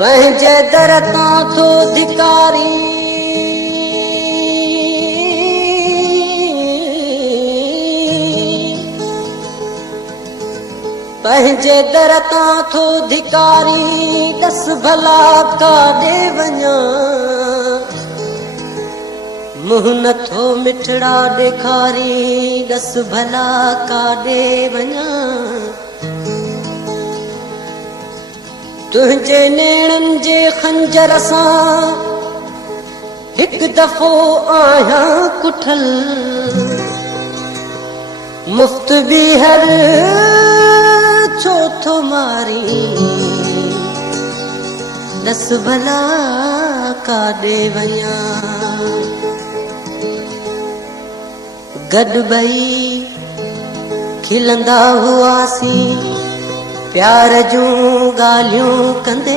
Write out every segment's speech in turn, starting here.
पंहिंजे दर तां थो धिकारी पंहिंजे दर तां थो धिकारी दस भला काॾे वञा मुंहुं नथो मिठड़ा ॾेखारी दस भला काॾे वञा तुंहिंजे नेणनि जे खंजर सां हिकु दफ़ो आहियां कुठल मुफ़्त ॿीहर छो थो मारी दस भला काॾे वञा गॾु ॿई खिलंदा हुआसीं प्यार जूं ॻाल्हियूं कंदे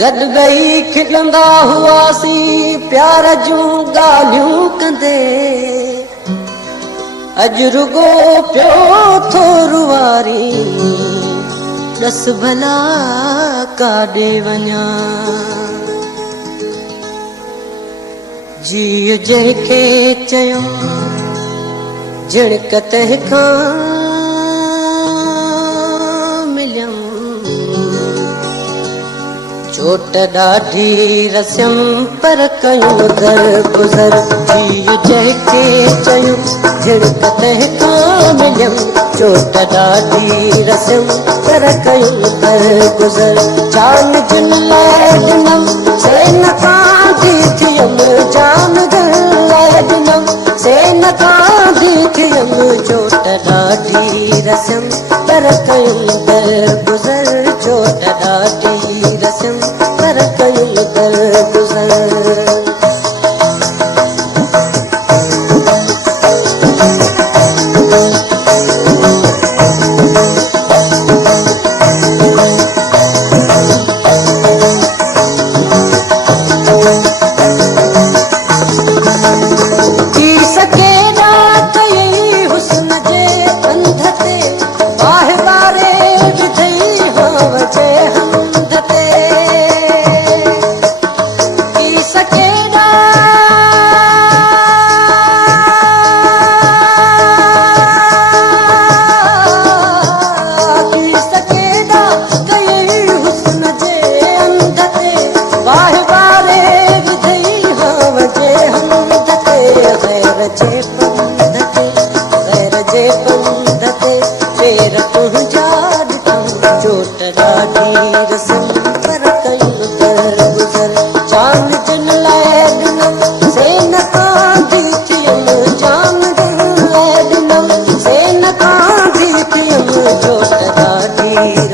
गॾु ॿई खिलंदा हुआसीं प्यार जूं ॻाल्हियूं कंदे अॼु रुगो पियो थो रुवारी दस भला काॾे वञा जीउ जंहिंखे चयो झिड़क तंहिंखां चोट ॾाढी रसियम पर कयूं दर गुज़र जीउ जंहिंखे चयूं झिड़क तंहिंखां मिलियम चोट ॾाढी रसियम पर कयूं दर गुज़र जान जिन लाइ ॾिनम से न कांधी थियम जान जिन लाइ ॾिनम से न कांधी थियम चोट ॾाढी रसियम पर कयूं दर गुज़र चोट ॾाढी रसियम पर कयूं दर गुज़र चोट ॾाढी